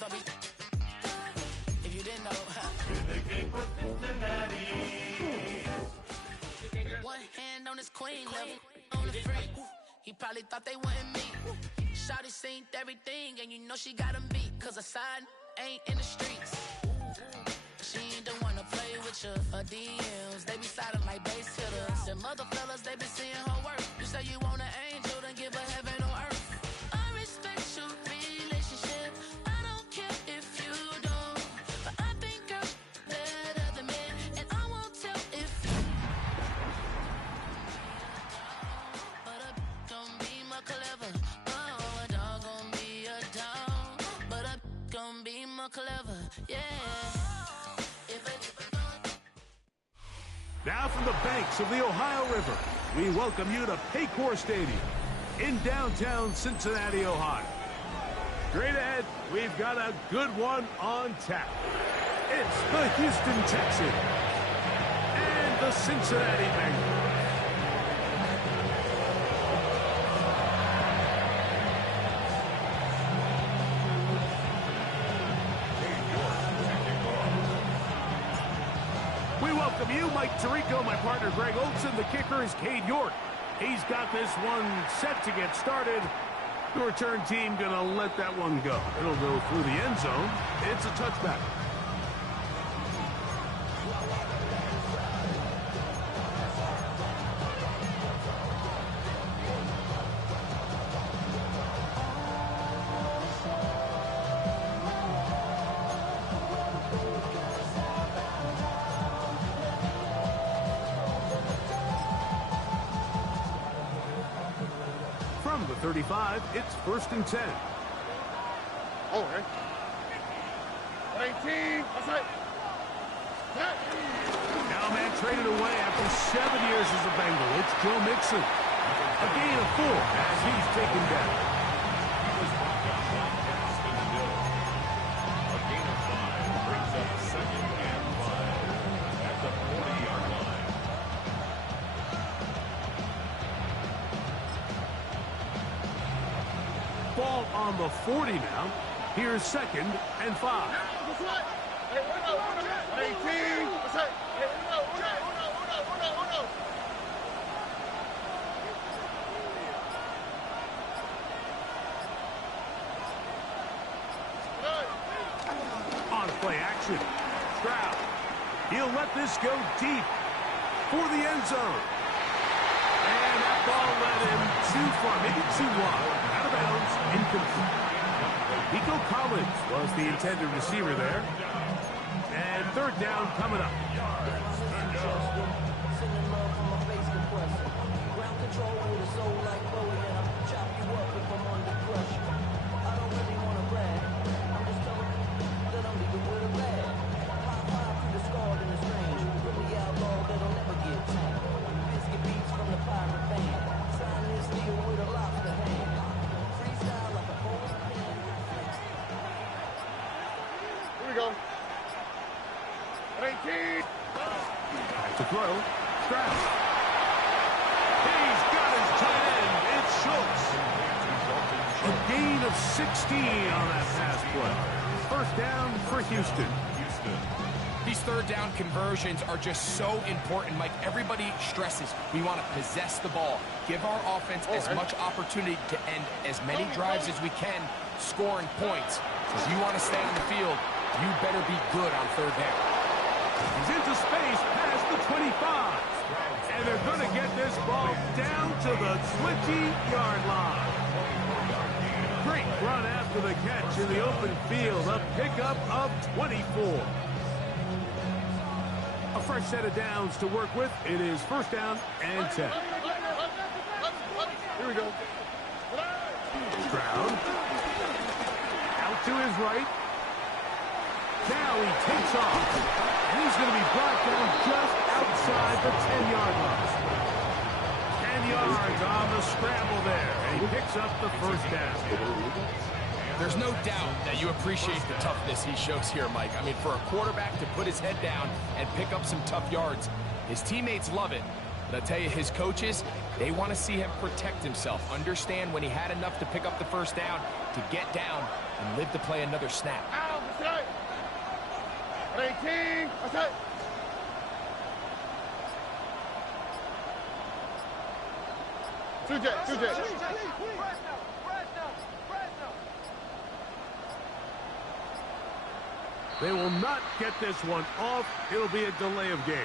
Cause I'll be if you didn't know. One hand on his queen level, on the freak. He probably thought they wouldn't meet. Shawty seen everything, and you know she got him beat. Cause her side ain't in the streets. She ain't the one to play with you. Her DMs, they be sliding like base hitters. And mother fellas, they be seeing her work. You say you want an angel, then give her heaven on earth. I respect your relationship. I don't care if you don't. But I think I'm better than men. And I won't tell if you. But a gon' be more clever. Oh, a dog gon' be a dog. But a gon' be more clever. Yeah. Now from the banks of the Ohio River, we welcome you to Paycor Stadium in downtown Cincinnati, Ohio. Straight ahead, we've got a good one on tap. It's the Houston Texans and the Cincinnati Bengals. Welcome you, Mike Tirico, my partner Greg Olson. The kicker is Cade York. He's got this one set to get started. The return team gonna let that one go. It'll go through the end zone. It's a touchback. From the 35, it's 1st and 10. Oh, okay. 18. That's right. Now a man traded away after 7 years as a Bengal. It's Joe Mixon. A gain of 4 as he's taken down. He was brought down by Gaston Hill. A gain of 5 brings up 2nd and 5 at the 40-yard line. Ball on the 40 now. Here's 2nd and 5. 18. That's right. On play action. Stroud. He'll let this go deep for the end zone. And that ball led him too far, maybe too wide. Out of bounds, incomplete. Nico Collins was the intended receiver there. And 3rd down coming up. Here we go. 18. Back to throw. Stroud. He's got his tight end. It's Schultz. A gain of 16 on that pass play. 1st down for Houston. These 3rd down conversions are just so important, Mike. Everybody stresses we want to possess the ball, give our offense as much opportunity to end as many drives as we can, scoring points. So if you want to stay on the field, you better be good on 3rd down. He's into space past the 25. And they're going to get this ball down to the 20-yard line. Great run after the catch in the open field. A pickup of 24. A fresh set of downs to work with. It is 1st down and 10. Here we go. Stroud. Out to his right. Now he takes off. And he's going to be brought down just outside the 10-yard line. 10 yards on the scramble there. And he picks up the 1st down. There's no doubt that you appreciate the toughness he shows here, Mike. I mean, for a quarterback to put his head down and pick up some tough yards, his teammates love it. But I tell you, his coaches, they want to see him protect himself, understand when he had enough to pick up the first down, to get down and live to play another snap. Out, that's right. 18, that's right. Two jet. They will not get this one off. It'll be a delay of game.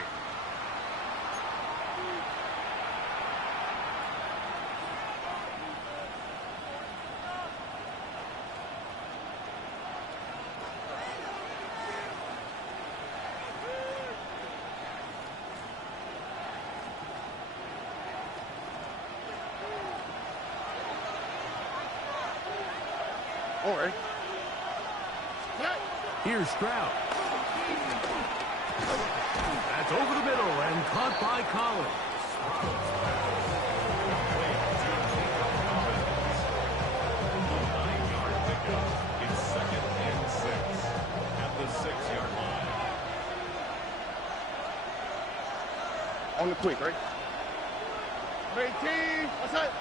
All right. Here's Stroud. That's over the middle and caught by Collins. It's 2nd and 6 at the 6-yard line. On the quick, right? 18, that's it.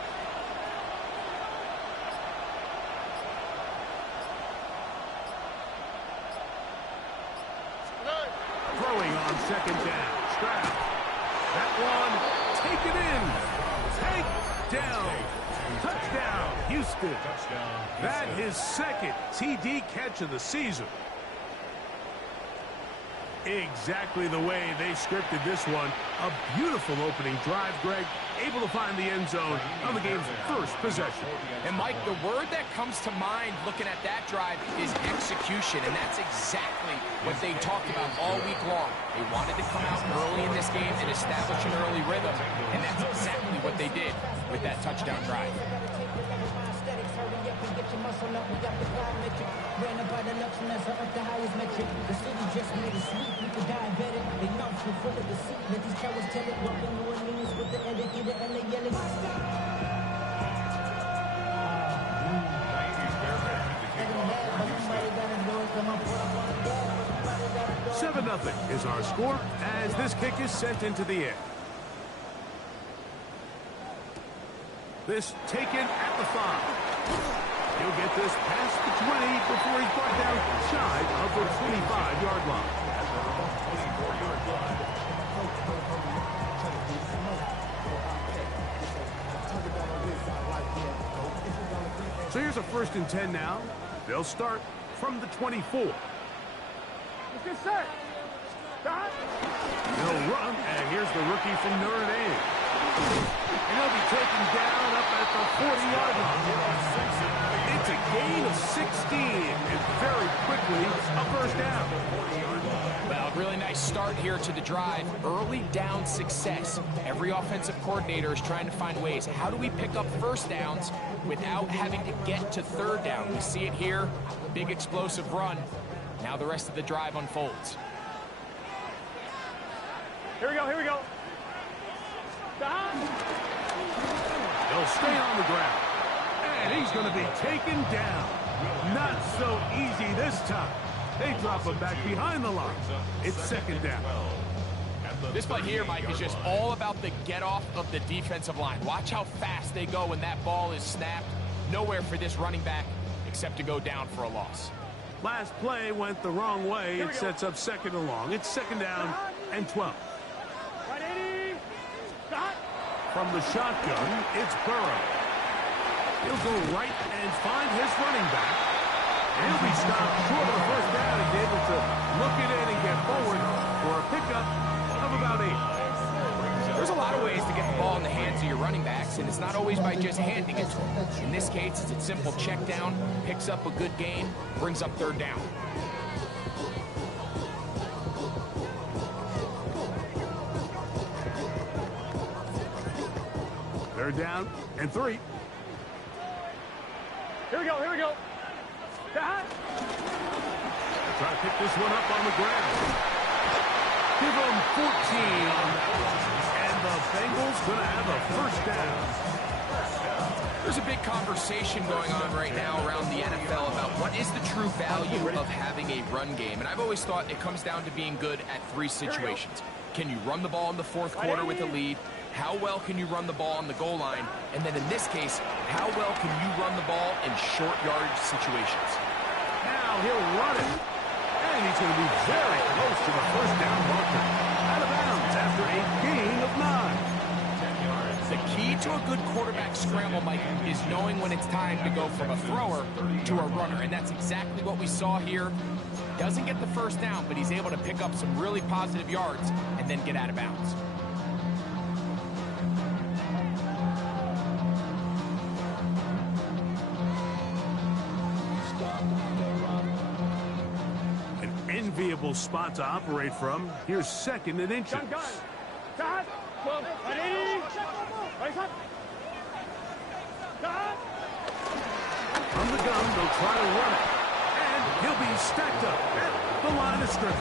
Throwing on 2nd down. Stroud. That one taken in. Take down. Touchdown, Houston. That his 2nd TD catch of the season. Exactly the way they scripted this one. A beautiful opening drive, Greg. Able to find the end zone on the game's first possession. And, Mike, the word that comes to mind looking at that drive is execution, and that's exactly what they talked about all week long. They wanted to come out early in this game and establish an early rhythm, and that's exactly what they did with that touchdown drive. Seven 7-0 is our score as this kick is sent into the air. This taken at the 5. He'll get this past the 20 before he's brought down shy of the 25-yard line. At the 24-yard line. So here's a 1st and 10 now. They'll start from the 24. Good set. They'll run, and here's the rookie from Notre Dame. And he'll be taken down up at the 40-yard line. It's a gain of 16, and very quickly a first down. Well, really nice start here to the drive. Early down success. Every offensive coordinator is trying to find ways. How do we pick up first downs without having to get to 3rd down? We see it here. Big explosive run. Now the rest of the drive unfolds. Here we go. They'll stay on the ground. And he's going to be taken down. Not so easy this time. They drop him back behind the line. It's 2nd down. This play here, Mike, is just all about the get-off of the defensive line. Watch how fast they go when that ball is snapped. Nowhere for this running back except to go down for a loss. Last play went the wrong way. It sets up 2nd and long. It's 2nd down and 12. From the shotgun, it's Burrow. He'll go right and find his running back. And he'll be stopped short of the first down and able to look it in and get forward for a pickup of about 8. There's a lot of ways to get the ball in the hands of your running backs, and it's not always by just handing it to them. In this case, it's a simple check down, picks up a good gain, brings up 3rd down. They're down and 3. Here we go. Try to pick this one up on the ground. Give them 14 on that one. And the Bengals going to have a first down. There's a big conversation going on right now around the NFL about what is the true value of having a run game. And I've always thought it comes down to being good at 3 situations. Can you run the ball in the 4th quarter with a lead? how well can you run the ball on the goal line, and then in this case, how well can you run the ball in short yardage situations. Now he'll run it, and he's going to be very close to the first down marker. Out of bounds after a gain of 9. The key to a good quarterback scramble, Mike, is knowing when it's time to go from a thrower to a runner, and that's exactly what we saw here. Doesn't get the first down, but he's able to pick up some really positive yards and then get out of bounds. An enviable spot to operate from. Here's 2nd and inches. From the gun, they'll try to run it. And he'll be stacked up at the line of scrimmage.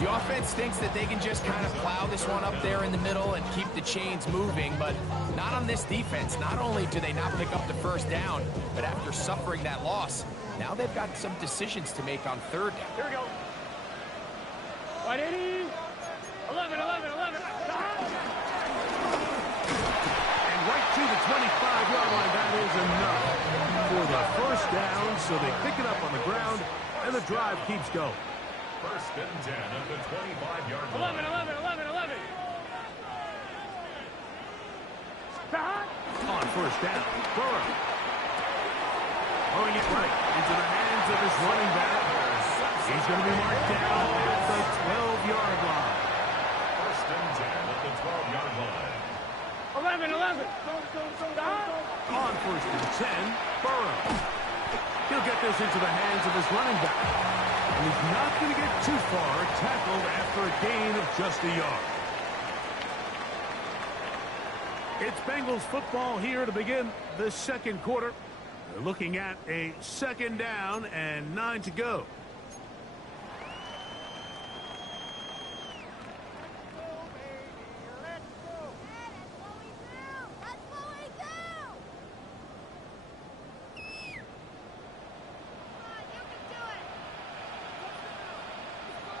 The offense thinks that they can just kind of plow this one up there in the middle and keep the chains moving, but not on this defense. Not only do they not pick up the first down, but after suffering that loss, now they've got some decisions to make on 3rd down. Here we go. 180. 11. And right to the 25-yard line. That is enough for the first down, so they pick it up on the ground, and the drive keeps going. 1st and 10 at the 25-yard line. 11. On first down, Burrow. Throwing it right into the hands of his running back. He's going to be marked down at the 12-yard line. 1st and 10 at the 12-yard line. 11. On 1st and 10, Burrow. He'll get this into the hands of his running back. And he's not going to get too far, tackled after a gain of just a yard. It's Bengals football here to begin the 2nd quarter. They're looking at a 2nd down and 9 to go.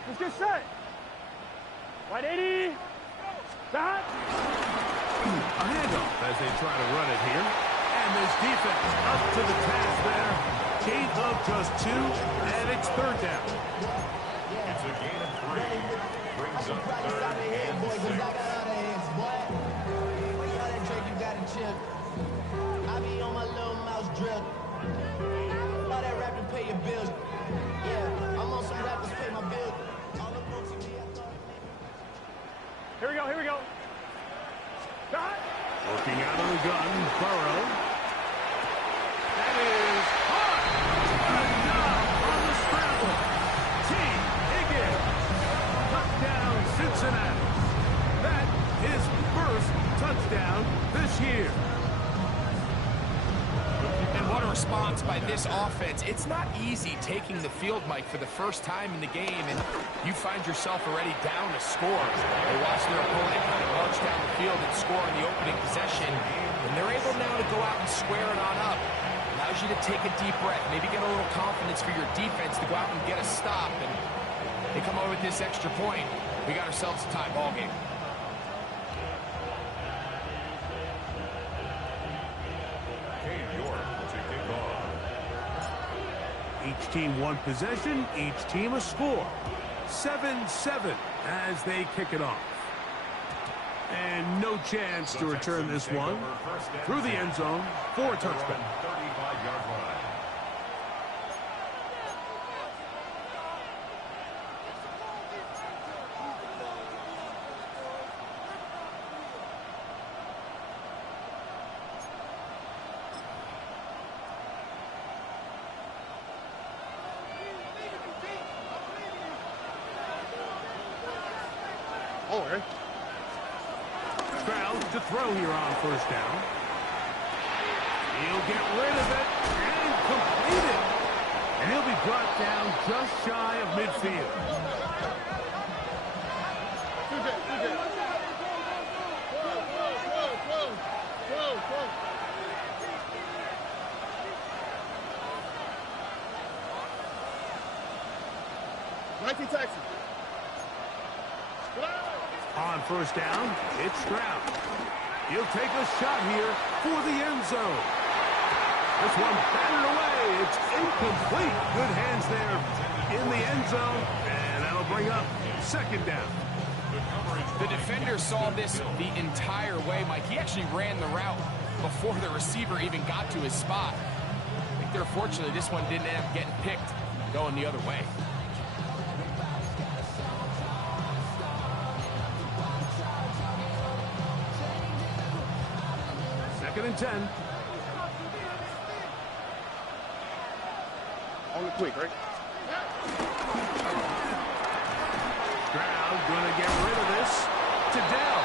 Let's get set. 180. Stop. A handoff as they try to run it here. And this defense up to the task there. Gain of just 2, and it's 3rd down. It's a gain of 3. Brings up 3rd and 6. I be on my little mouse drill. All that rap to pay your bills. Yeah, I'm on some rappers pay my bills. All the books in me, I thought. Here we go. Stop. Working out of the gun, Burrow. That is hard. What a job on the scramble. T. Higgins. Touchdown, Cincinnati. That is first touchdown this year. And what a response by this offense. It's not easy taking the field, Mike, for the first time in the game, and you find yourself already down a score. They watch their opponent kind of march down the field and score on the opening possession, and they're able now to go out and square it on up. Allows you to take a deep breath, maybe get a little confidence for your defense to go out and get a stop, and they come over with this extra point. We got ourselves a tie ball game. Each team one possession, each team a score. 7-7 as they kick it off. And no chance to return this one through the end zone for a touchback. 35-yard line. Stroud to throw here on first down. He'll get rid of it and complete it. And he'll be brought down just shy of midfield. On on first down. It's Stroud. He'll take a shot here for the end zone. This one batted away. It's incomplete. Good hands there in the end zone. And that'll bring up second down. The defender saw this the entire way, Mike. He actually ran the route before the receiver even got to his spot. I think they're fortunate this one didn't end up getting picked going the other way. Second and 10. On the quick, right? Stroud going to get rid of this to Dell.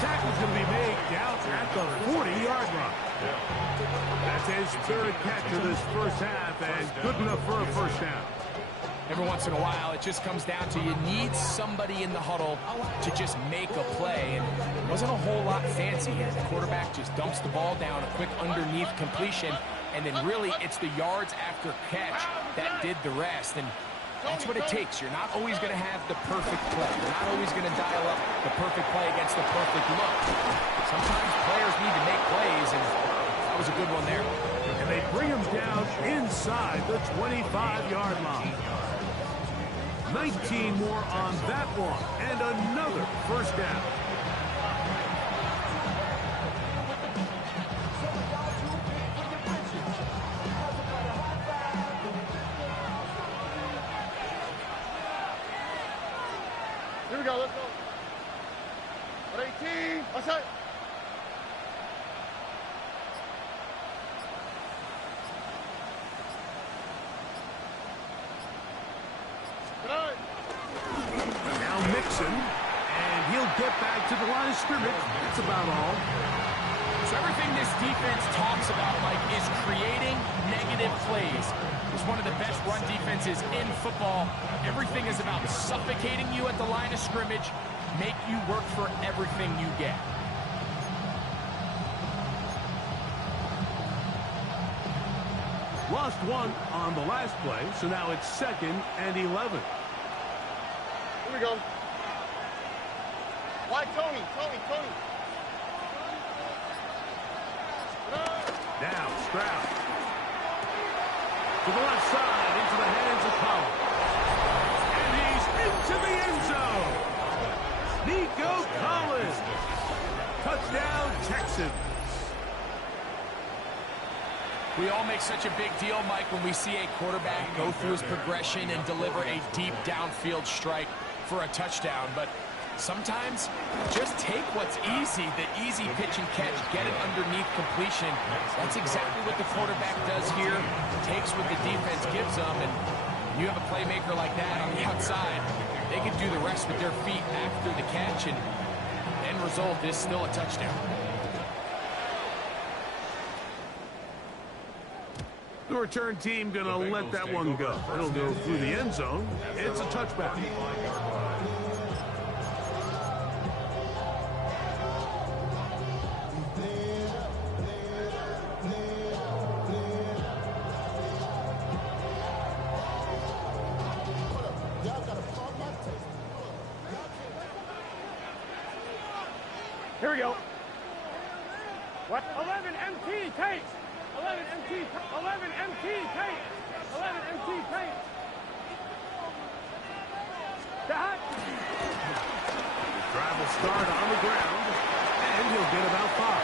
Tackle's going to be made down at the 40-yard line. That's his third catch of this first half, and good enough for a first down. Every once in a while, it just comes down to you need somebody in the huddle to just make a play. And it wasn't a whole lot fancy here. The quarterback just dumps the ball down, a quick underneath completion, and then really it's the yards after catch that did the rest. And that's what it takes. You're not always going to have the perfect play. You're not always going to dial up the perfect play against the perfect look. Sometimes players need to make plays, and that was a good one there. And they bring him down inside the 25-yard line. 19 more on that one, and another first down. Here we go, let's go. 18, what's that? Now Mixon, and he'll get back to the line of scrimmage. That's about all. So everything this defense talks about, Mike, is creating negative plays. It's one of the best run defenses in football. Everything is about suffocating you at the line of scrimmage, make you work for everything you get. Lost one on the last play, so now it's second and 11. Here we go. Why Tony? Now Stroud. To the left side, into the hands of Collins. And he's into the end zone. Nico Collins. Touchdown, Texans. We all make such a big deal, Mike, when we see a quarterback go through his progression and deliver a deep downfield strike for a touchdown. But sometimes just take what's easy, the easy pitch and catch, get it underneath completion. That's exactly what the quarterback does here. Takes what the defense gives them, and you have a playmaker like that on the outside. They can do the rest with their feet after the catch, and end result is still a touchdown. The return team going to let that one go. It'll go through the end zone. It's a touchback. Here we go. What? 11 MT tape. 11 MT. 11 MT tape. 11 MT tape. That. The drive will start on the ground, and he'll get about 5.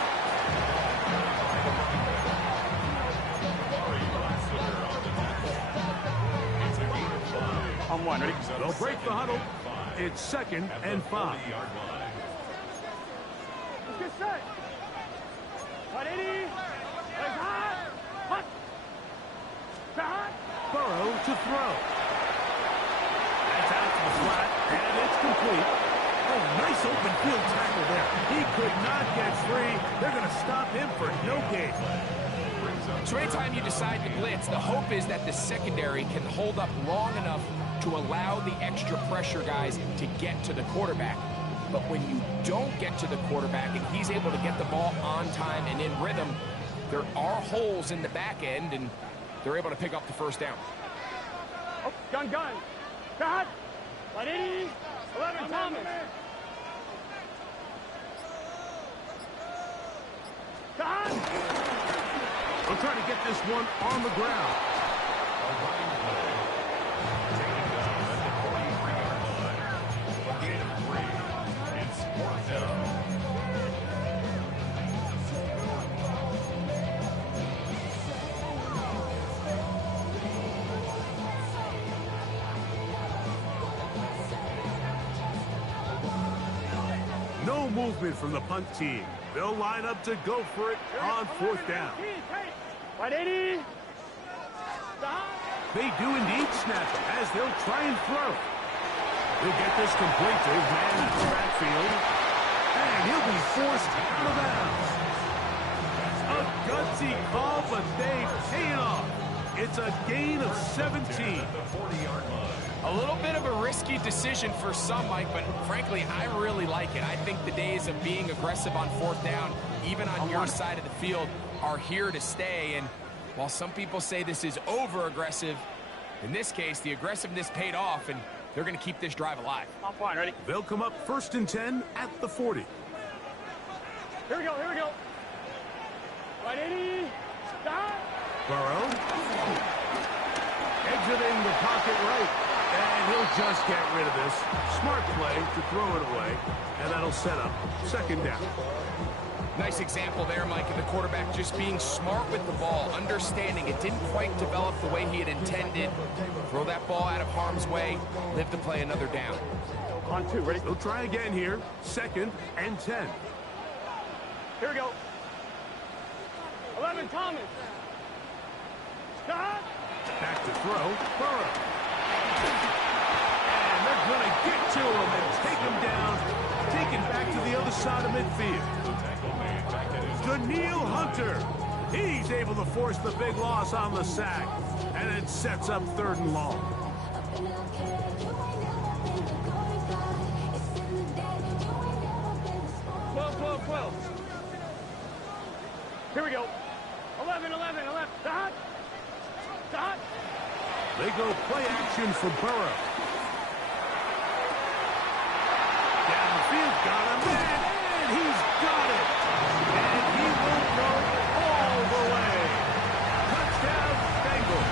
On one, ready? They'll break the huddle. It's second and 5. Let's get set. 180. Legs high. Hut. Back. Burrow to throw. That's out to the flat, and it's complete. Oh, nice open field tackle there. He could not get free. They're going to stop him for no gain. So anytime you decide to blitz, the hope is that the secondary can hold up long enough to allow the extra pressure guys to get to the quarterback. But when you don't get to the quarterback and he's able to get the ball on time and in rhythm, there are holes in the back end, and they're able to pick up the first down. Oh, gun. Got. 180. 11 Thomas. Stop. They'll try to get this one on the ground. A running play. Taken down at the 43-yard line. A gain of 3. It's 4th down. No movement from the punt team. They'll line up to go for it on 4th down. 180. Stop. They do indeed snap it as they'll try and throw. They'll get this complete to his man in the backfield. And he'll be forced out of bounds. A gutsy call, but they pay it off. It's a gain of 17. The 40-yard line. A little bit of a risky decision for some, Mike, but frankly, I really like it. I think the days of being aggressive on 4th down, even on your side of the field, are here to stay. And while some people say this is over-aggressive, in this case, the aggressiveness paid off, and they're going to keep this drive alive. I'm fine. Ready? They'll come up 1st and 10 at the 40. Here we go. Here we go. 180. Stop. Burrow. Exiting the pocket right. And he'll just get rid of this. Smart play to throw it away. And that'll set up 2nd down. Nice example there, Mike, of the quarterback just being smart with the ball, understanding it didn't quite develop the way he had intended. Throw that ball out of harm's way, live to play another down. On 2. Ready? They'll try again here. 2nd and 10. Here we go. 11, Thomas. Stop. Back to throw. Burrow. And they're going to get to him and take him down. Taken back to the other side of midfield. Daniil Hunter. He's able to force the big loss on the sack. And it sets up 3rd and long. Well. Here we go. 11. Stop. Stop. They go play action for Burrow. Downfield, got him, and he's got it. And he will go all the way. Touchdown, Bengals.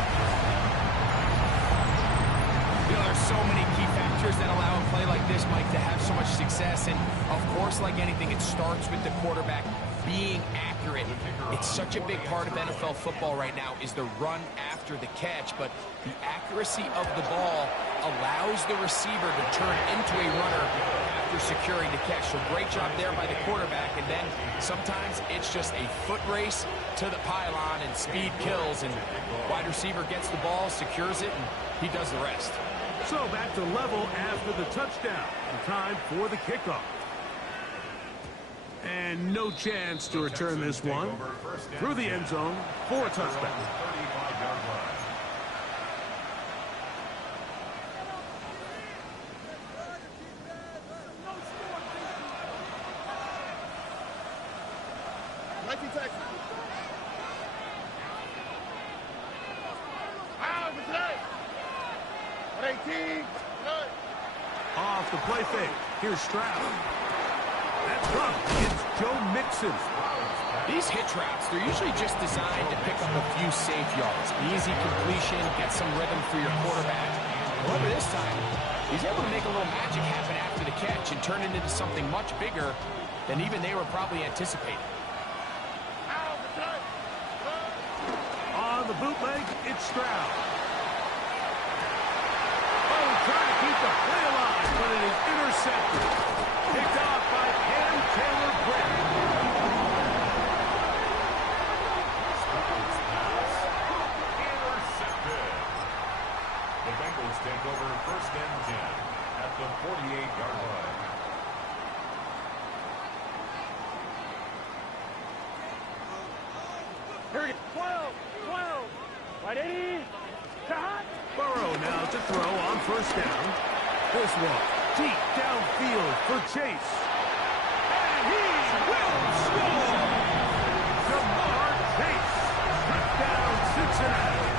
You know, there's so many key factors that allow a play like this, Mike, to have so much success. And, of course, like anything, it starts with the quarterback being accurate. It's such a big part of NFL football right now is the run after the catch, but the accuracy of the ball allows the receiver to turn into a runner after securing the catch. So great job there by the quarterback, and then sometimes it's just a foot race to the pylon and speed kills, and wide receiver gets the ball, secures it, and he does the rest. So back to level after the touchdown. And time for the kickoff. And no chance to return this one through the end zone for a touchdown. 35-yard line. Off the play fake. Here's Stroud. That's rough. It's Joe Mixon. These hitch routes, they're usually just designed to pick up a few safe yards. Easy completion, get some rhythm for your quarterback. However, this time, he's able to make a little magic happen after the catch and turn it into something much bigger than even they were probably anticipating. On the bootleg, it's Stroud. Oh, trying to keep the play alive, but it is intercepted. Picked off by Cam Taylor-Britt. Intercepted. The Bengals take over 1st and 10 at the 48-yard line. Here we go. 12. 180. Stop. Burrow now to throw on 1st down. This one deep downfield for Chase. And he will score! Jamar Chase. Touchdown, Cincinnati.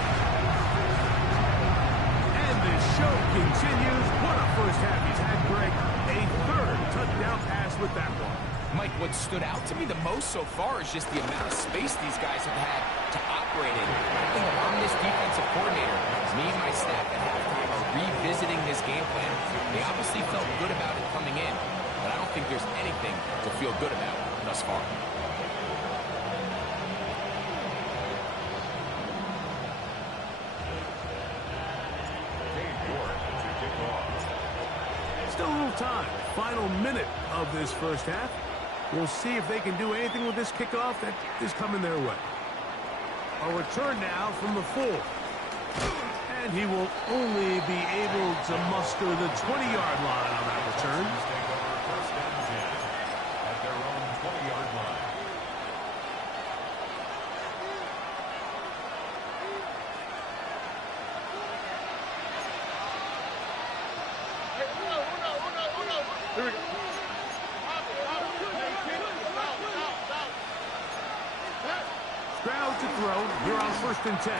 And this show continues. What a first half he's had, Greg. A 3rd touchdown pass with that one. Mike, what's stood out to me the most so far is just the amount of space these guys have had to operate in. I think I'm this defensive coordinator. Me and my staff at halftime are revisiting this game plan. They obviously felt good about it coming in, but I don't think there's anything to feel good about thus far. Still a little time. Final minute of this first half. We'll see if they can do anything with this kickoff that is coming their way. A return now from the 4. And he will only be able to muster the 20-yard line on that return. First and 10 at their own 20-yard line. Here we go. Stroud to throw here on 1st and 10.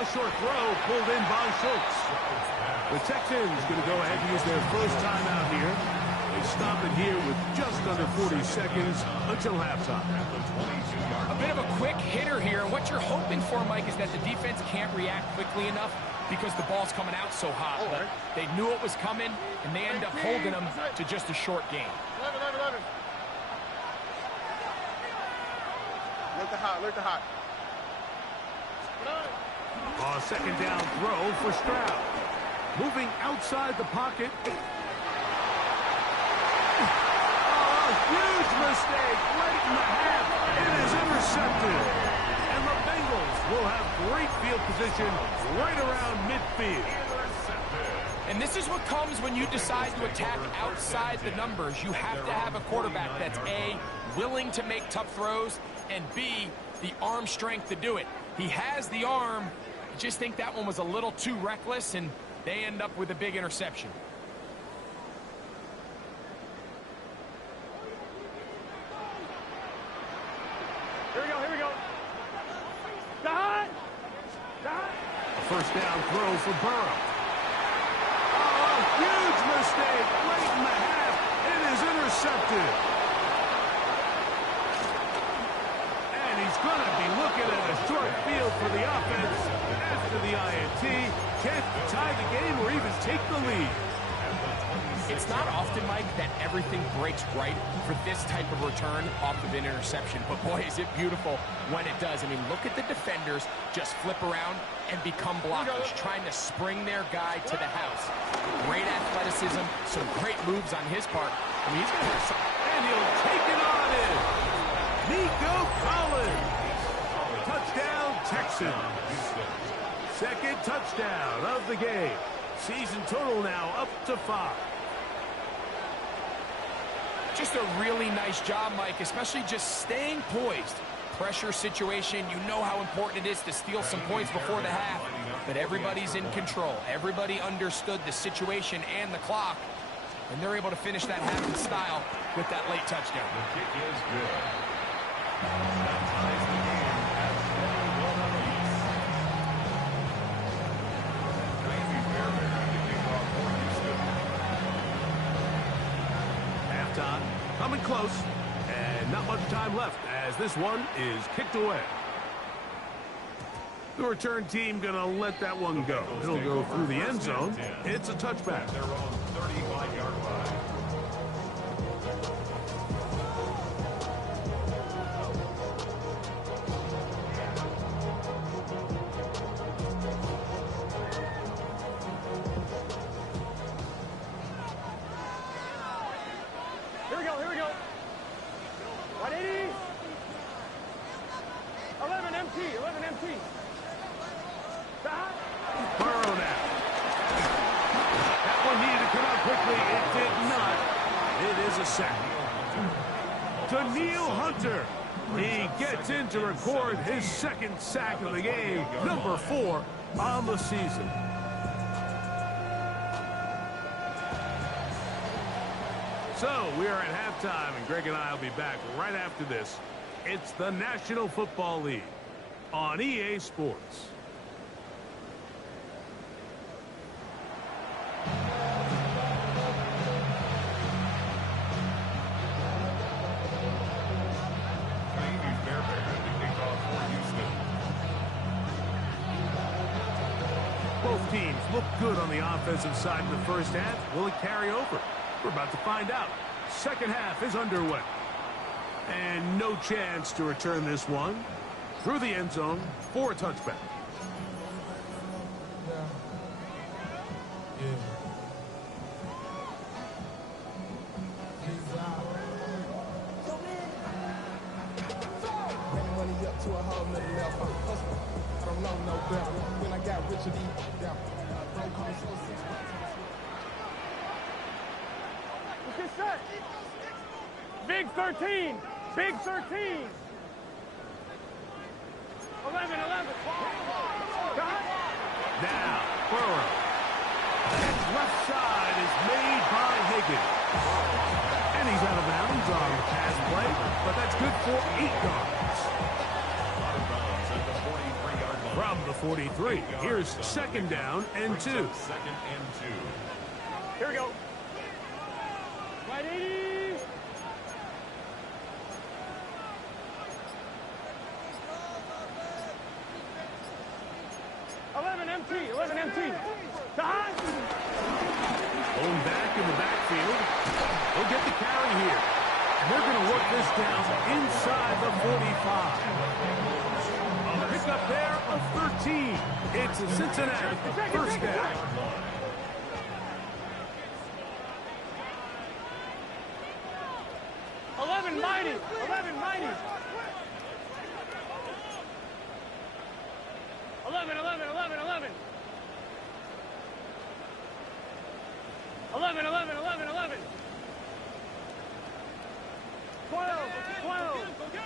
A short throw pulled in by Schultz. The Texans going to go ahead and use their first timeout here. They stop it here with just under 40 seconds until halftime. A bit of a quick hitter here. What you're hoping for, Mike, is that the defense can't react quickly enough because the ball's coming out so hot. But they knew it was coming, and they end up holding them to just a short game. 11. Look the hot. A second down throw for Stroud. Moving outside the pocket. Oh, a huge mistake late in the half. It is intercepted. And the Bengals will have great field position right around midfield. And this is what comes when you decide to attack outside the numbers. You have to have a quarterback that's A, willing to make tough throws, and B, the arm strength to do it. He has the arm. I just think that one was a little too reckless, and they end up with a big interception. Here we go. Dot. A first down throw for Burrow. Oh, a huge mistake late in the half. It is intercepted. And he's going to be looking at a short field for the offense after the INT. Can't tie the game or even take the lead. It's not often, Mike, that everything breaks right for this type of return off of an interception. But, boy, is it beautiful when it does. I mean, look at the defenders just flip around and become blockers, trying to spring their guy to the house. Great athleticism, some great moves on his part. I mean, he's going to have some... And he'll take it on in. Nico Collins. Touchdown, Texans. Second touchdown of the game. Season total now up to 5. Just a really nice job, Mike, especially just staying poised. Pressure situation, you know how important it is to steal some points before the half, but everybody's in control. Everybody understood the situation and the clock, and they're able to finish that half in style with that late touchdown. The kick is good. That ties the game at 21 apiece. Jamie Fairbairn to kick off for Houston. Halftime coming close, and not much time left as this one is kicked away. The return team gonna let that one go. It'll go through the end zone. It's a touchback. Their own 35-yard line. Here we go. 180. 11 empty. Dot. Burrow now. That one needed to come out quickly. It did not. It is a sack. Danielle Hunter. He gets in to record his second sack of the game. Number 4 on the season. So we are at halftime, and Greg and I will be back right after this. It's the National Football League on EA Sports. teams look good on the offensive side in the first half. Will it carry over? We're about to find out. Second half is underway. And no chance to return this one. Through the end zone for a touchback. To a whole nother level. I don't know no better. When I got Richard E. Yeah. What's this set? Big 13. Big 13. 11. Now, Burrow. And left side is made by Higgins. And he's out of bounds on the pass play, but that's good for 8 yards. From the 43, here's second down and 2. Second and 2. Here we go. Right 80. Eleven MT. Time. Going back in the backfield. He'll get the carry here. And they're going to work this down inside the 45. Pick up there of 13. It's a Cincinnati first down. Eleven mighty.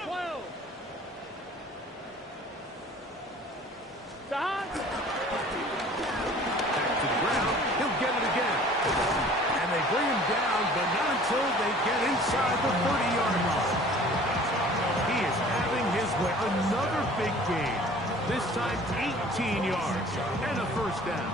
12. Back to the ground. He'll get it again. And they bring him down, but not until they get inside the 30-yard line. He is having his way. Another big gain. This time 18 yards and a first down.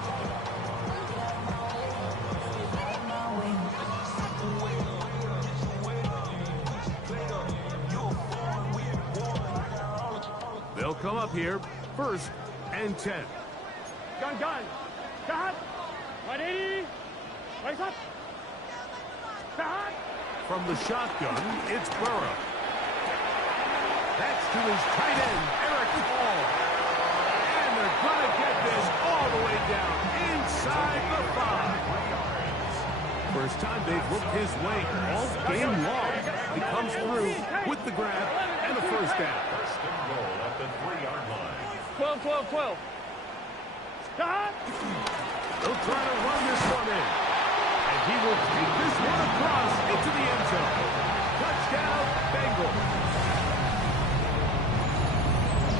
They'll come up here, first and 10. Gun. Cut. 180. Raise up. Cut. From the shotgun, it's Burrow. That's to his tight end, Eric Hall. And they're going to get this all the way down inside the 5. First time they've looked his way all game long. He comes through with the grab and a first down. First and goal at the 3-yard line. 12. Cut. They'll try to run this one in. And he will take this one across into the end zone. Touchdown, Bengals.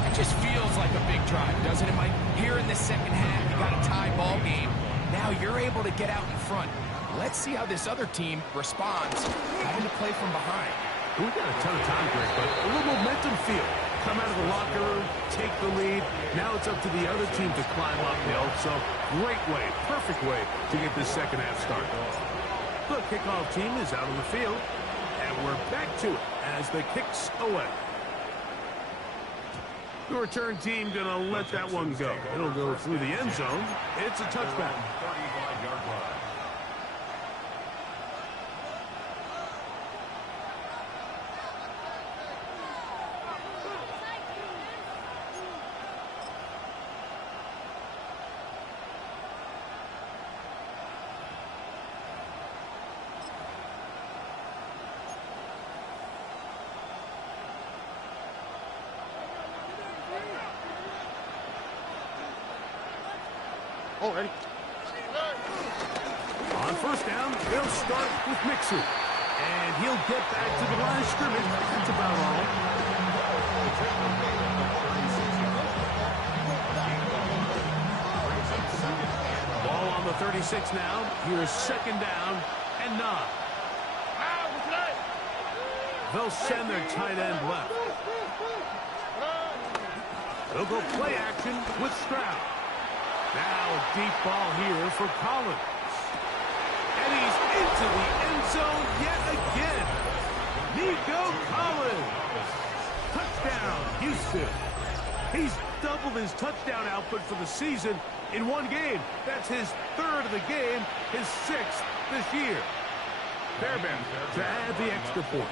It just feels like a big drive, doesn't it, Mike? Here in the second half, you got a tie ball game. Now you're able to get out in front. Let's see how this other team responds, having to play from behind. We got a ton of time, Greg, but a little momentum feel. Come out of the locker room, take the lead. Now it's up to the other team to climb uphill. So great way, perfect way to get this second half started. The kickoff team is out on the field, and we're back to it as the kicks away. The return team going to let that one go. It'll go through the end zone. It's a touchback. 35-yard line. Already. On first down, they'll start with Mixon. And he'll get back to the line of scrimmage. That's about all. Ball on the 36 now. Here's second down and 9. They'll send their tight end left. They'll go play action with Stroud. Now a deep ball here for Collins. And he's into the end zone yet again. Nico Collins. Touchdown, Houston. He's doubled his touchdown output for the season in one game. That's his third of the game, his sixth this year. Fairbairn to add the extra point.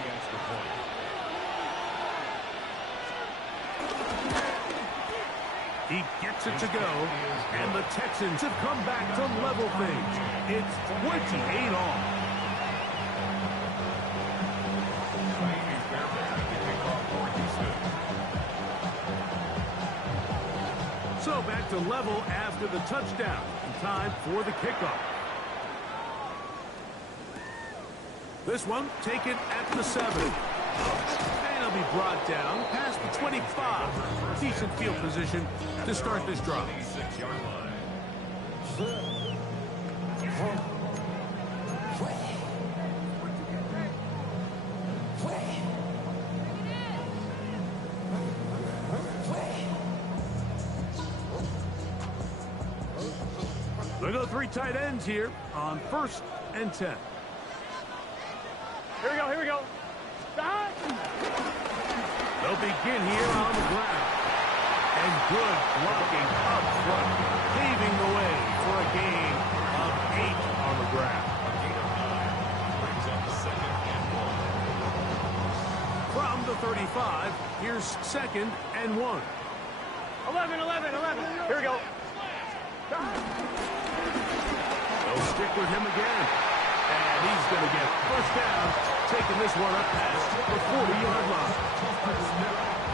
He gets it to go, and the Texans have come back to level things. It's 28 all. So back to level after the touchdown. Time for the kickoff. This one taken at the 7. And he'll be brought down past the 25. Decent field position to start this drive. 26-yard line. They go 3 tight ends here on 1st and 10. Here we go, here we go. Stop. They'll begin here on the ground. And good blocking up front, paving the way for a gain of 8 on the ground. A gain of 9 brings up the 2nd and 1. From the 35, here's 2nd and 1. 11, 11, 11. Here we go. They'll stick with him again. And he's going to get first down, taking this one up past the 40-yard line.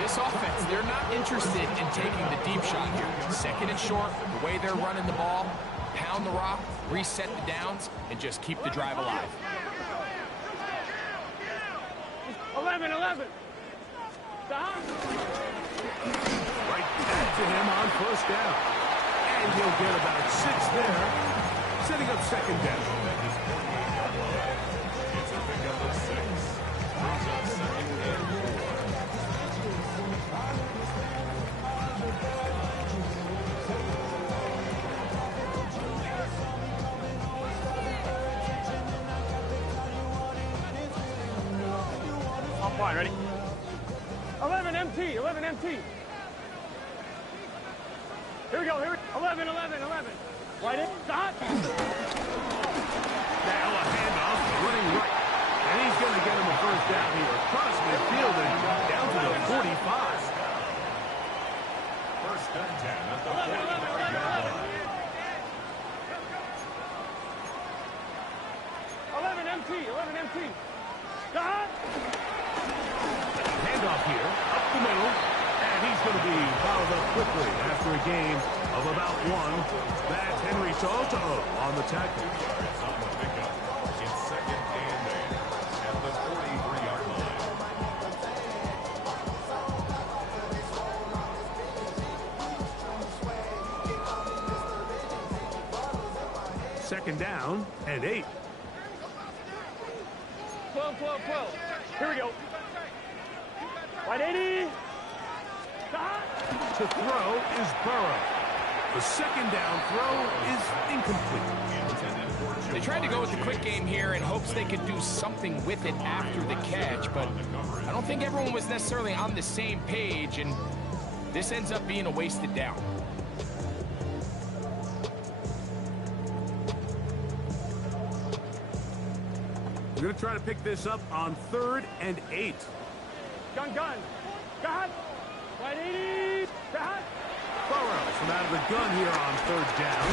This offense, they're not interested in taking the deep shot here. 2nd and short, the way they're running the ball, pound the rock, reset the downs, and just keep the drive alive. 11, 11. Stop. Right back to him on first down. And he'll get about 6 there, setting up 2nd down. It's a pickup of 6. Brings up 2nd and 4. I'm fine, ready? 11 MT, 11 MT. Here we go, here we go. 11, 11, 11. Right in, stop. Now a handoff, running right. And he's going to get him a first down here across midfield and down to the 45. 1st and 10 at the 40-yard line. 11 MT, 11 MT. Stop. Handoff here, up the middle. And he's going to be fouled up quickly after a gain of about 1. That's Henry Soto on the tackle. 2 yards on the pickup. It's 2nd and 8 at the 43-yard line. 2nd down and 8. 12, 12, 12. Here we go. Right 80. Stop. To throw is Burrow. The 2nd down throw is incomplete. They tried to go with the quick game here in hopes they could do something with it after the catch, but I don't think everyone was necessarily on the same page, and this ends up being a wasted down. We're going to try to pick this up on 3rd and 8. Gun, gun. Got. Right 80. Got. Burrow from out of the gun here on 3rd down.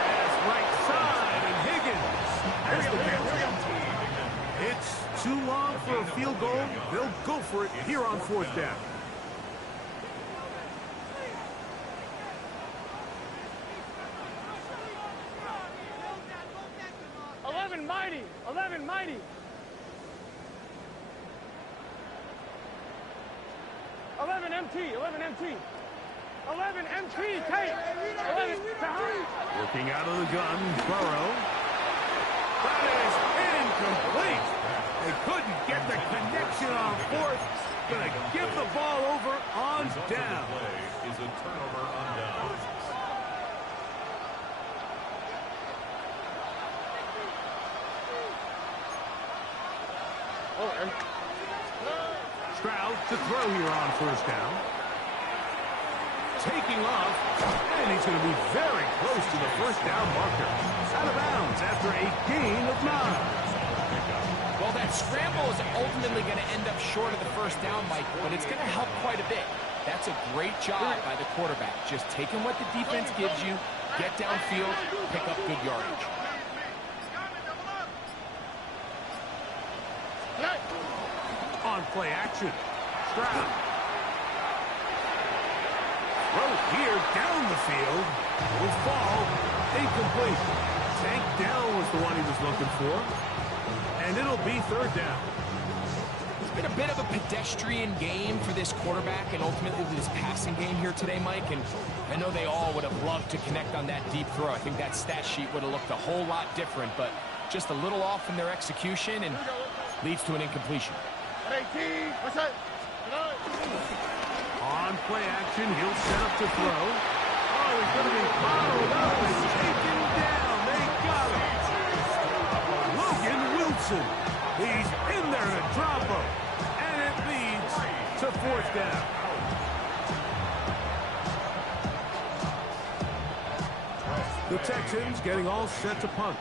Pass right side, and Higgins has the catch. It's too long for a field goal. They'll go for it here on 4th down. 11 mighty. 11 mighty. 11 MT. 11 MT. 11 MT. Take. 11 behind. Working out of the gun, Burrow. That is incomplete. They couldn't get the connection on 4th. Gonna give the ball over on down. Play is a turnover on downs. Stroud to throw here on 1st down. taking off, and he's going to be very close to the first down marker. Out of bounds after a gain of 9. Well, that scramble is ultimately going to end up short of the first down, Mike, but it's going to help quite a bit. That's a great job by the quarterback. Just taking what the defense gives you, get downfield, pick up good yardage. On play action, Stroud. Throw here down the field. Will fall. Incomplete. Tank down was the one he was looking for. And it'll be third down. It's been a bit of a pedestrian game for this quarterback and ultimately this passing game here today, Mike. And I know they all would have loved to connect on that deep throw. I think that stat sheet would have looked a whole lot different, but just a little off in their execution and leads to an incompletion. On play action, he'll set up to throw. Oh, he's going to be followed up and taken down. They got him. Logan Wilson. He's in there to drop him. And it leads to fourth down. The Texans getting all set to punt.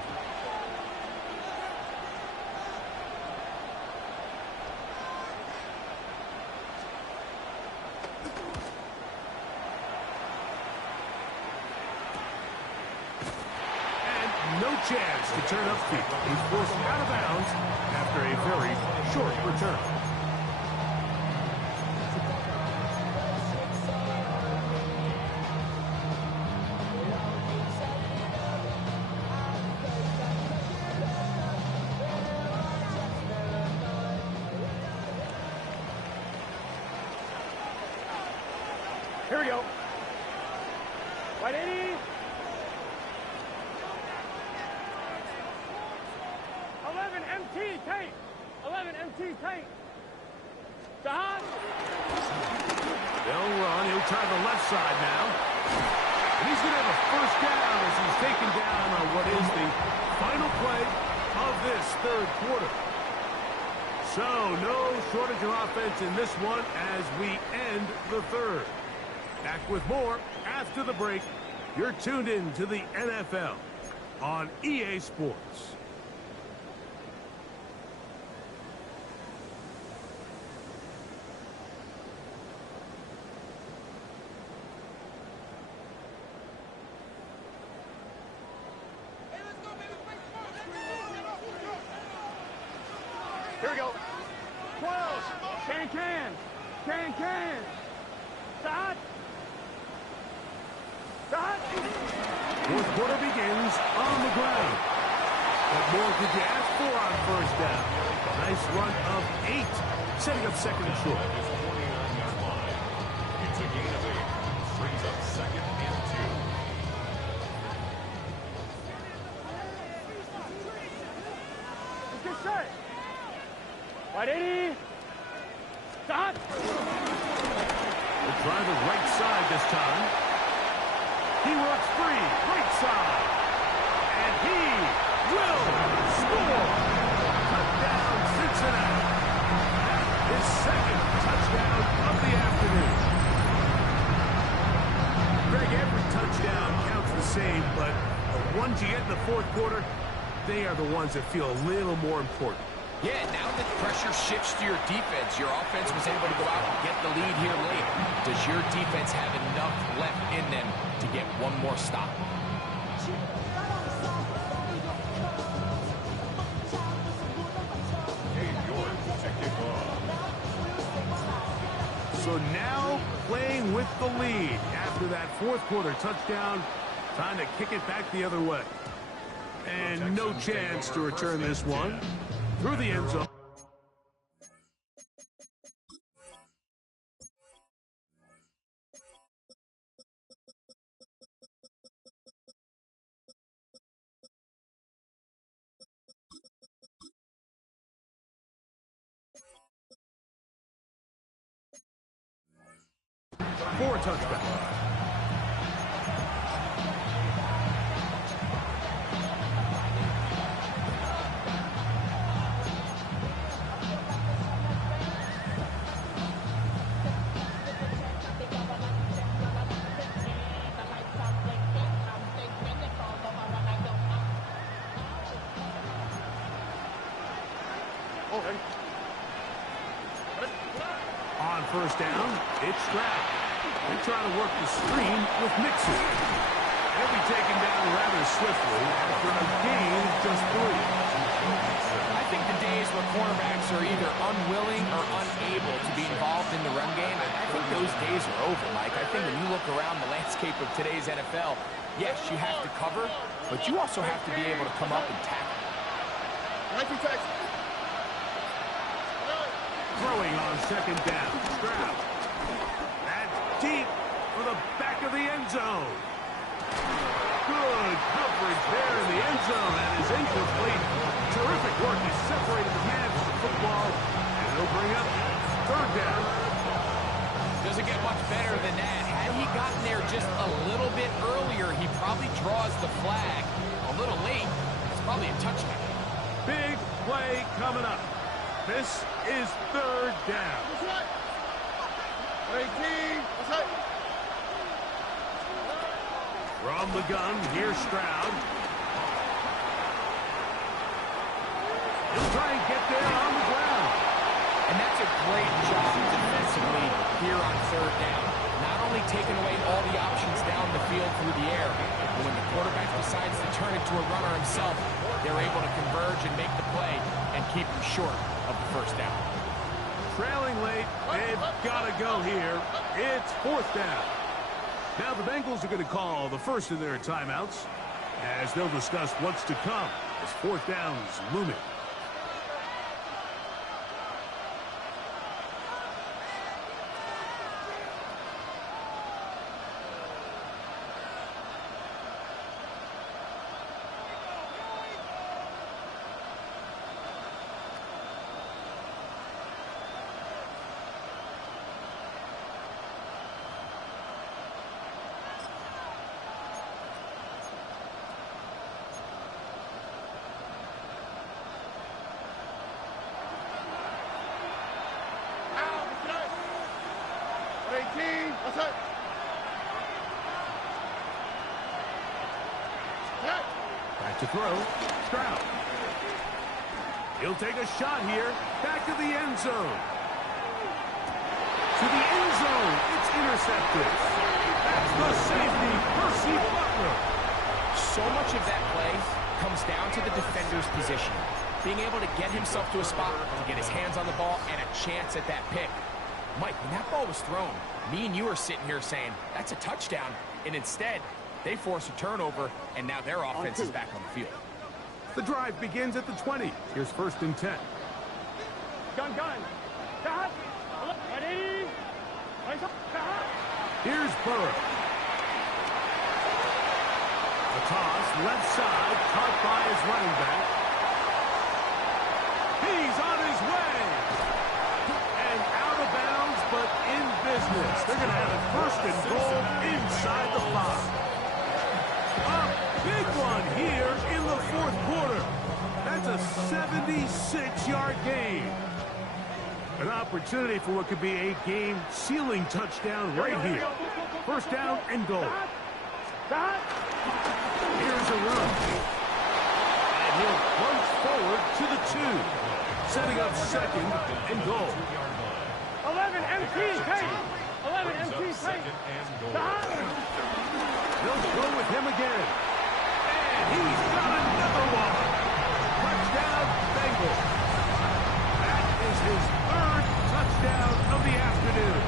No chance to turn upfield. He's forced out of bounds after a very short return. Here we go. Right 80. 11 MT tank. 11 MT tank. Jahan. They'll run. He'll try the left side now. And he's going to have a first down as he's taken down on what is the final play of this third quarter. So no shortage of offense in this one as we end the third. Back with more after the break. You're tuned in to the NFL on EA Sports. Here we go. 12. Can. Start. Fourth quarter begins on the ground. What more could you ask for on first down? Nice run of 8, setting up second and short. Is 29-yard line. It's a gain of 8. Brings up second and 2. Let's get set. Right 80. Start. We'll try the right side this time. He works free, right side. And he will score. Touchdown, Cincinnati. His second touchdown of the afternoon. Greg, every touchdown counts the same, but the ones you get in the fourth quarter, they are the ones that feel a little more important. Yeah, now that pressure shifts to your defense, your offense was able to go out and get the lead here late. Does your defense have enough left in them to get one more stop? So now playing with the lead after that fourth quarter touchdown, time to kick it back the other way. And no chance to return this one through the end zone. For a touchback. On first down, it's Stroud. They try to work the screen with Mixon. He'll be taken down rather swiftly after a gain of just 3. I think the days where cornerbacks are either unwilling or unable to be involved in the run game, I think those days are over, Mike. I think when you look around the landscape of today's NFL, yes, you have to cover, but you also have to be able to come up and tackle. Throwing on second down, Stroud. That's deep for the back of the end zone. Good coverage there in the end zone. That is incomplete. Terrific work. He separated the man from the football, and he'll bring up third down. Doesn't get much better than that. Had he gotten there just a little bit earlier, he probably draws the flag a little late. It's probably a touchdown. Big play coming up. This is third down. From the gun, here's Stroud. He'll try and get there on the ground. And that's a great job defensively here on third down. Not only taking away all the options down the field through the air, but when the quarterback decides to turn it to a runner himself, they're able to converge and make the play and keep him short of the first down. Trailing late, they've got to go here. It's fourth down. Now the Bengals are going to call the first of their timeouts as they'll discuss what's to come as fourth down is looming. Back to throw, Stroud. He'll take a shot here, back to the end zone. To the end zone, it's intercepted. That's the safety, Percy Butler. So much of that play comes down to the defender's position. Being able to get himself to a spot, to get his hands on the ball, and a chance at that pick. Mike, when that ball was thrown, me and you are sitting here saying, that's a touchdown, and instead, they force a turnover, and now their offense is back on the field. The drive begins at the 20. Here's first and 10. Gun. Shot. Ready. Here's Burrow. The toss, left side, caught by his running back. He's on his way. And out of bounds, but in business. They're going to have it first and goal inside the 5. A big one here in the fourth quarter. That's a 76-yard gain. An opportunity for what could be a game-sealing touchdown right here. First down and goal. Here's a run. And he'll plunge forward to the 2. Setting up second and goal. 11 MT, take. 11 MT, take. They'll go with him again. And he's got another one. Touchdown, Bengals. That is his third touchdown of the afternoon.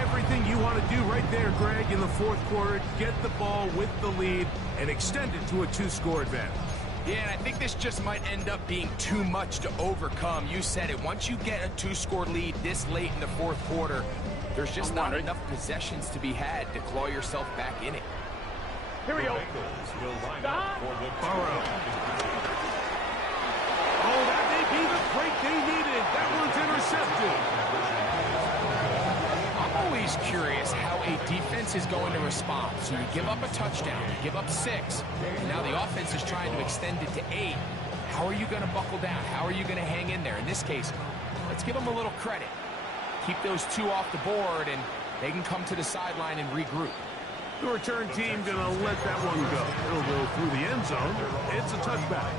Everything you want to do right there, Greg, in the fourth quarter. Get the ball with the lead and extend it to a 2-score advantage. Yeah, and I think this just might end up being too much to overcome. You said it. Once you get a 2-score lead this late in the fourth quarter, there's just not enough possessions to be had to claw yourself back in it. Here we go. Burrow. Oh, that may be the break they needed. That one's intercepted. I'm always curious how a defense is going to respond. So you give up a touchdown, you give up 6, and now the offense is trying to extend it to 8. How are you going to buckle down? How are you going to hang in there? In this case, let's give them a little credit. Keep those 2 off the board, and they can come to the sideline and regroup. The return team going to let that one go. It'll go through the end zone. It's a touchback.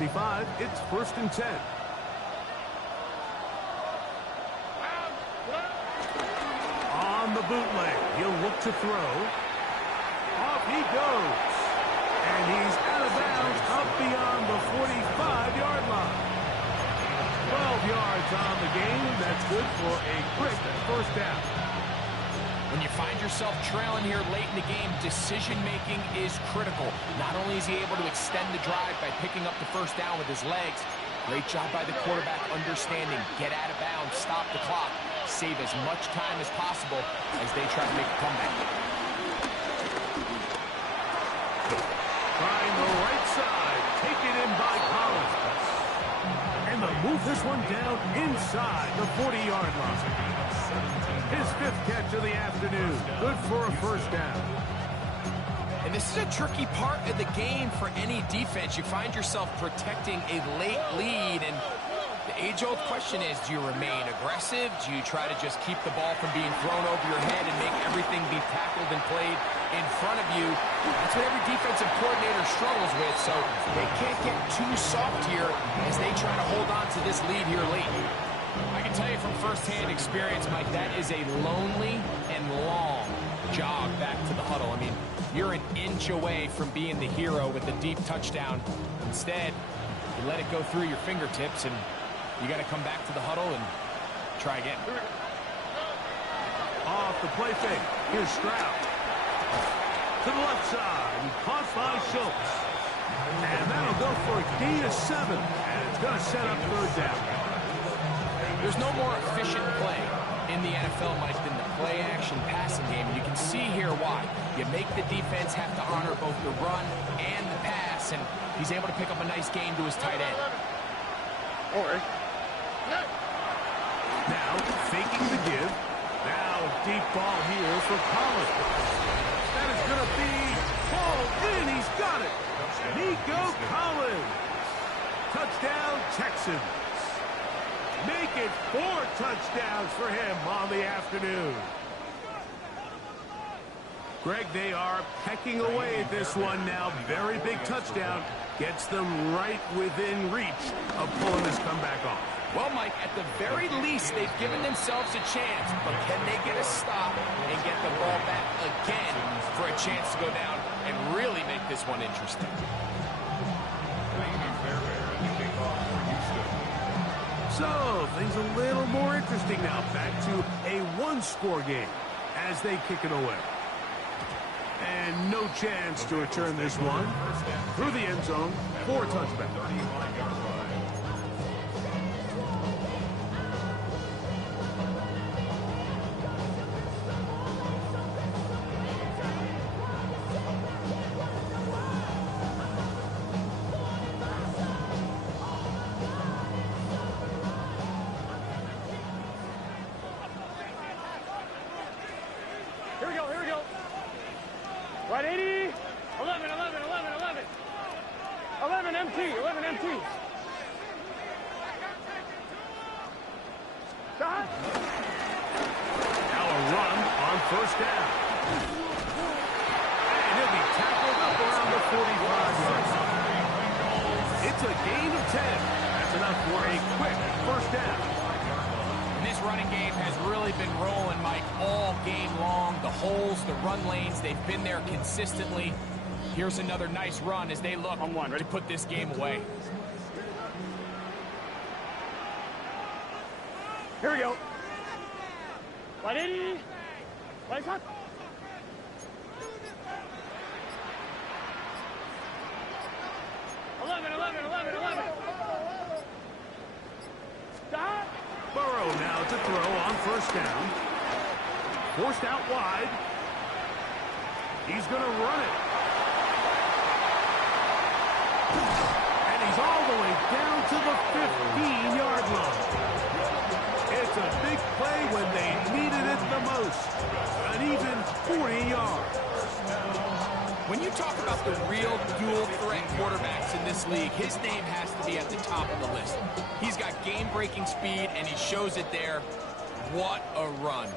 35. It's 1st and 10. On the bootleg, he'll look to throw. Off he goes. And he's out of bounds up beyond the 45-yard line. 12 yards on the game. That's good for a quick first down. When you find yourself trailing here late in the game, decision-making is critical. Not only is he able to extend the drive by picking up the first down with his legs, great job by the quarterback understanding, get out of bounds, stop the clock, save as much time as possible as they try to make a comeback. Trying the right side, taken in by Collins. And they'll move this one down inside the 40-yard line. His 5th catch of the afternoon. Good for a first down. And this is a tricky part of the game for any defense. You find yourself protecting a late lead, and the age-old question is, do you remain aggressive? Do you try to just keep the ball from being thrown over your head and make everything be tackled and played in front of you? That's what every defensive coordinator struggles with, so they can't get too soft here as they try to hold on to this lead here late. I can tell you from firsthand experience, Mike, that is a lonely and long jog back to the huddle. I mean, you're an inch away from being the hero with the deep touchdown. Instead, you let it go through your fingertips, and you got to come back to the huddle and try again. Off the play fake. Here's Stroud. To the left side. Caught by Schultz. And that'll go for a gain of 7. And it's going to set up 3rd down. There's no more efficient play in the NFL, Mike, than the play-action passing game. And you can see here why. You make the defense have to honor both the run and the pass, and he's able to pick up a nice gain to his tight end. Now, faking the give. Now, deep ball here for Collins. That is going to be pulled in. He's got it. Nico Collins. Touchdown, Texans. Make it 4 touchdowns for him on the afternoon. Greg, they are pecking away at this one now. Very big touchdown. Gets them right within reach of pulling this comeback off. Well, Mike, at the very least, they've given themselves a chance. But can they get a stop and get the ball back again for a chance to go down and really make this one interesting? So, things a little more interesting now. Back to a 1-score game as they kick it away. And no chance to return this one. Through the end zone for a touchback. Here we go. Right, 80. 11, 11, 11, 11. 11 MT, 11 MT. Stop. Now a run on first down. And he'll be tackled up around the 45-yard line. It's a gain of 10. That's enough for a quick first down. And this running game has really been rolling, Mike, all game long. The holes, the run lanes, they've been there consistently. Here's another nice run as they look to put this game away. Here we go. Right, 80. Right, cut. Stop. Burrow now to throw on first down. Forced out wide. He's going to run it. And he's all the way down to the 15-yard line. It's a big play when they needed it the most. An even 40 yards. When you talk about the real dual-threat quarterbacks in this league, his name has to be at the top of the list. He's got game-breaking speed, and he shows it there. What a run.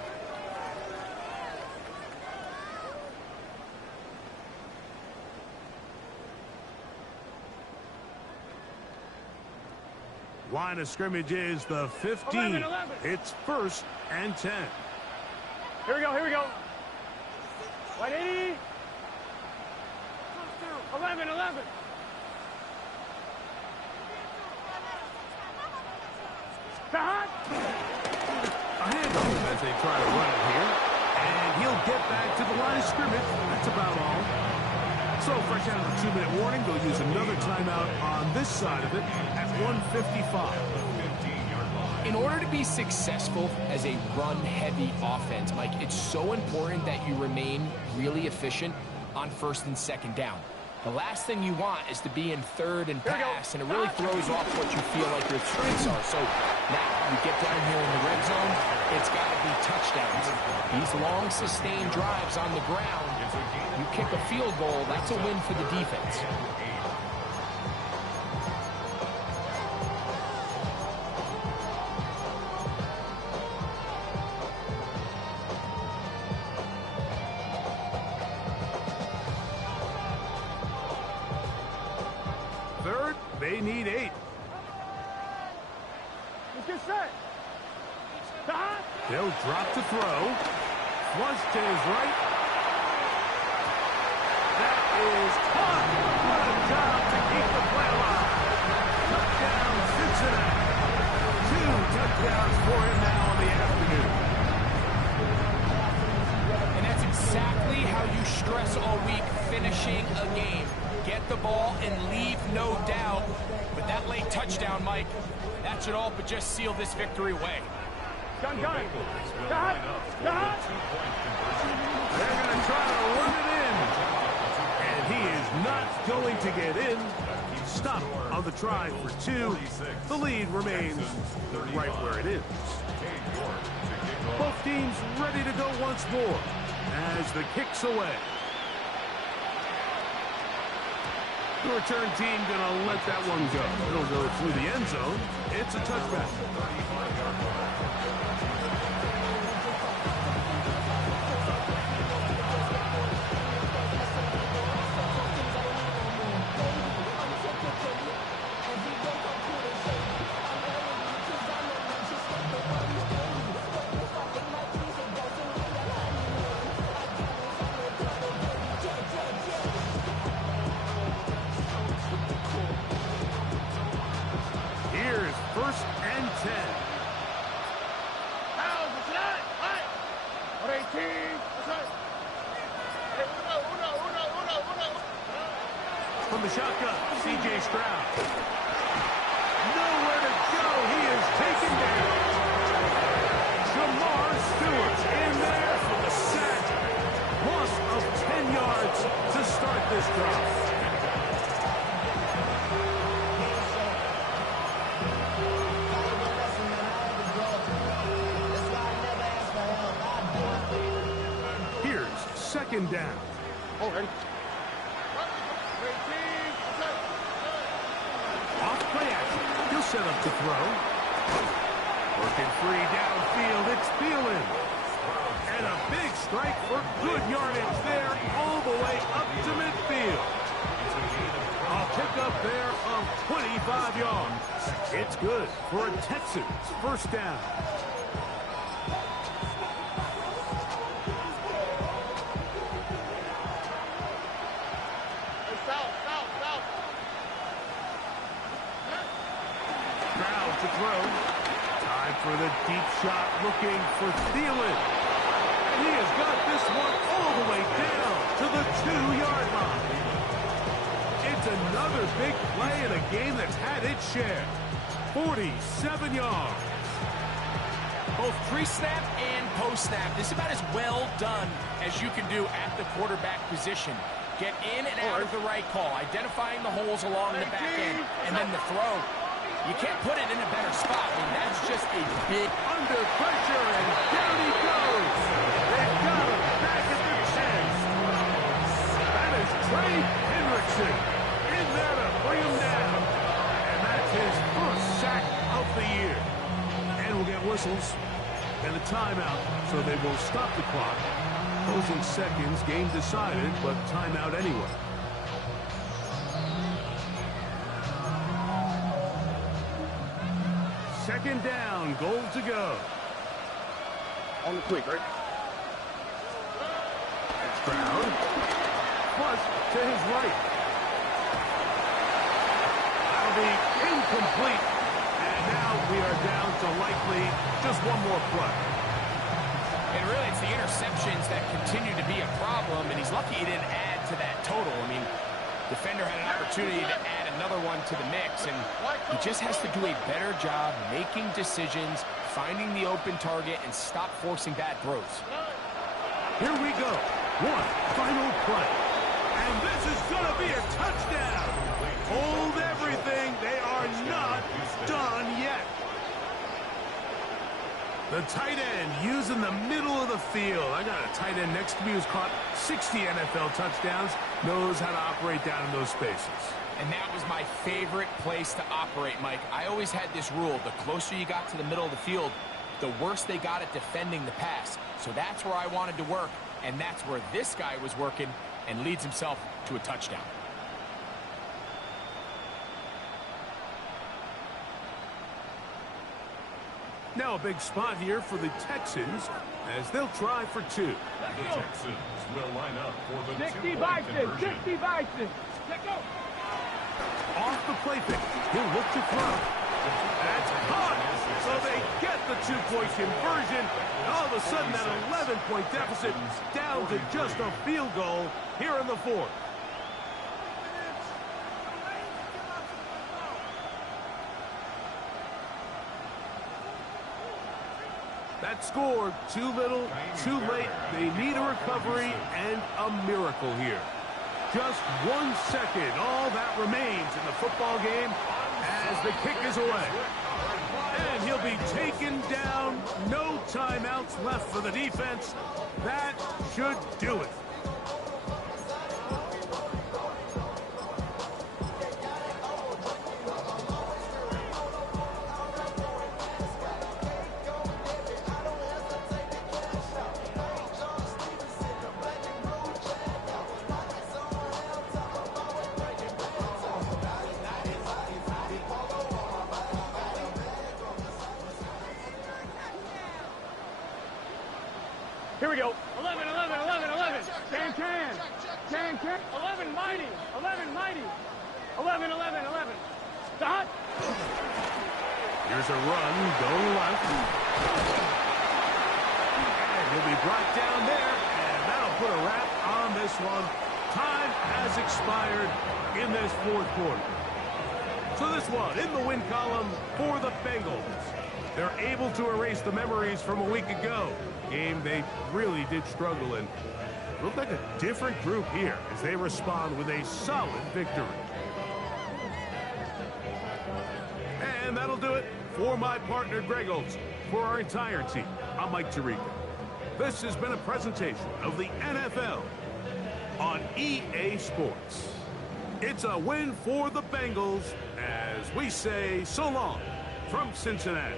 Line of scrimmage is the 15. 11. It's 1st and 10. Here we go, here we go. 180. 11. A handoff as they try to run it here. And he'll get back to the line of scrimmage. That's about all. So fresh out of the 2-minute warning, they'll use another timeout on this side of it at 1:55. In order to be successful as a run-heavy offense, Mike, it's so important that you remain really efficient on 1st and 2nd down. The last thing you want is to be in 3rd and pass, and it really throws off what you feel like your strengths are. So now you get down here in the red zone, it's got to be touchdowns. These long, sustained drives on the ground, you kick a field goal, that's a win for the defense. Third, they need 8. Let's get set. They'll drop to throw. Flush to his right. That is caught. What a job to keep the play alive. Touchdown, Cincinnati. 2 touchdowns for him now on the afternoon. And that's exactly how you stress all week, finishing a game. Get the ball and leave no doubt. But that late touchdown, Mike, that should all but just seal this victory away. Done. They're going to try to run it in. And he is not going to get in. Stop on the try for 2. The lead remains right where it is. Both teams ready to go once more as the kick's away. The return team going to let that one go. It'll go through the end zone. It's a touchback. Here's 1st and 10. From the shotgun, C.J. Stroud. Nowhere to go. He is taken down. Jamar Stewart in there for the sack. Loss of 10 yards to start this drive. Here's 2nd down. Ready? Off play action. He'll set up to throw. Working free downfield. It's Thielen. And a big strike for good yardage there all the way up to midfield. A pickup there of 25 yards. It's good for a Texans 1st down. Stroud to throw. Time for the deep shot, looking for Thielen. And he has got this one all the way down to the 2-yard line. It's another big play in a game that's had its share. 47 yards. Both pre-snap and post-snap, this is about as well done as you can do at the quarterback position. Get in and out of the right call, identifying the holes along the back end, and then the throw. You can't put it in a better spot. I mean, that's just a big... Under pressure, and down he goes. They've got him back at the 10. That is Trey Hendrickson in there to bring him down. And that's his 1st sack of the year. And we'll get whistles and a timeout, so they will stop the clock. Closing seconds, game decided, but timeout anyway. Second down, goal to go. On the quick, right? Stroud. Plus to his right. That'll be incomplete. And now we are down to likely just one more play. And really, it's the interceptions that continue to be a problem, and he's lucky he didn't add to that total. I mean, defender had an opportunity to add another one to the mix, and he just has to do a better job making decisions, finding the open target, and stop forcing bad throws. Here we go. One final play. And this is going to be a touchdown. Hold everything. They are not done yet. The tight end using the middle of the field. I got a tight end next to me who's caught 60 NFL touchdowns, knows how to operate down in those spaces. And that was my favorite place to operate, Mike. I always had this rule. The closer you got to the middle of the field, the worse they got at defending the pass. So that's where I wanted to work, and that's where this guy was working and leads himself to a touchdown. Now a big spot here for the Texans as they'll try for two. The Texans will line up for the 60 two-point Bison, conversion. 60 Bison. Let's go. Off the play fake. He'll look to throw. That's caught. So they get the two-point conversion. And all of a sudden, that 11-point deficit down to just a field goal here in the fourth. That score, too little, too late. They need a recovery and a miracle here. Just 1 second, all that remains in the football game as the kick is away. And he'll be taken down. No timeouts left for the defense. That should do it. Here we go. 11, 11, 11, 11. Can. 11 mighty. 11 mighty. 11, 11, 11. Stop. Here's a run going left. And he'll be brought down there, and that'll put a wrap on this one. Time has expired in this fourth quarter. So this one in the win column for the Bengals. They're able to erase the memories from a week ago. Game they really did struggle in. Look like a different group here as they respond with a solid victory. And that'll do it for my partner Greg Olson. For our entire team, I'm Mike Tirico. This has been a presentation of the NFL on EA Sports. It's a win for the Bengals as we say so long from Cincinnati.